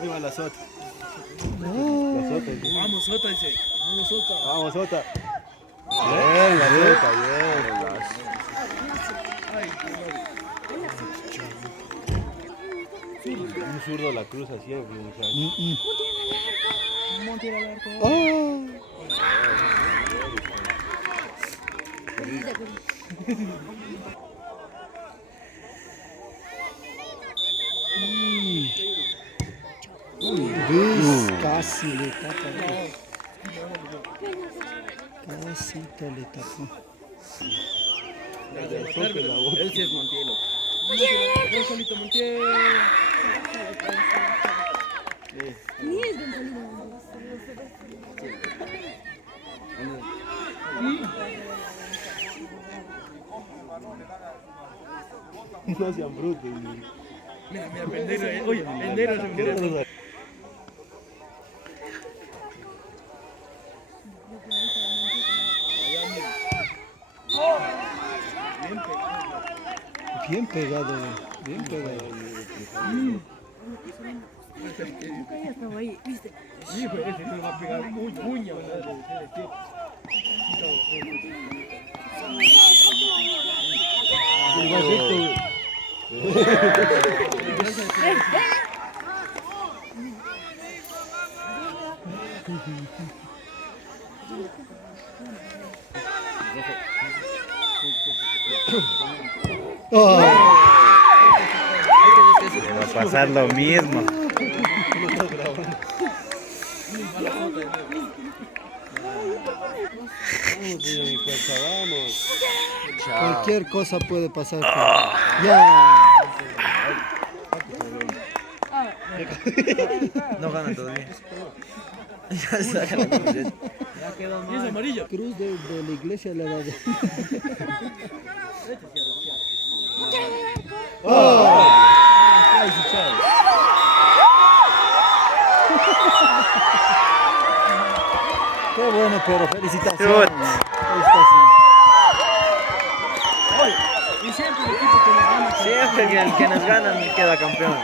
Ahí va la Sota. La No. Sota. Dice. Vamos, Sota, dice. Vamos, Sota. Vamos, Sota. Bien, la Sota, bien. Ay, qué Un zurdo la cruza siempre, muchachos. Monte al arco. Oh. ¿Ves? Casi le tapa. Casi te le tapó. Él sí es Montiel. Montiel. Solito Montiel. Ni es Gonzalito. No sean brutos. Mira, Pendero. Oye, Pendero se murió. Bien pegado, bien pegado. Ya estaba ahí, ¿viste? Sí, pues ese se lo va a pegar muy uña. Oh. Le va a pasar lo mismo. Cualquier cosa puede pasar. Ya. No gana todavía. Ya saca la camiseta. Y es amarillo. Cruz de la iglesia le da. Qué bueno, pero felicitaciones. Felicitaciones. Y siempre el equipo que nos gana. Siempre que el que nos gana queda campeón.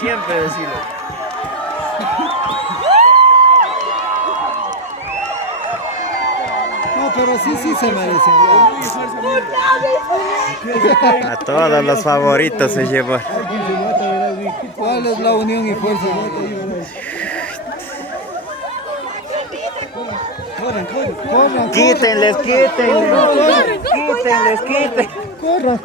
Siempre decirlo. No, pero sí se merecen. Ya. A todos los favoritos se llevó. ¿Cuál es la unión y fuerza? Corran. Quítenles. Quítenles. Corra.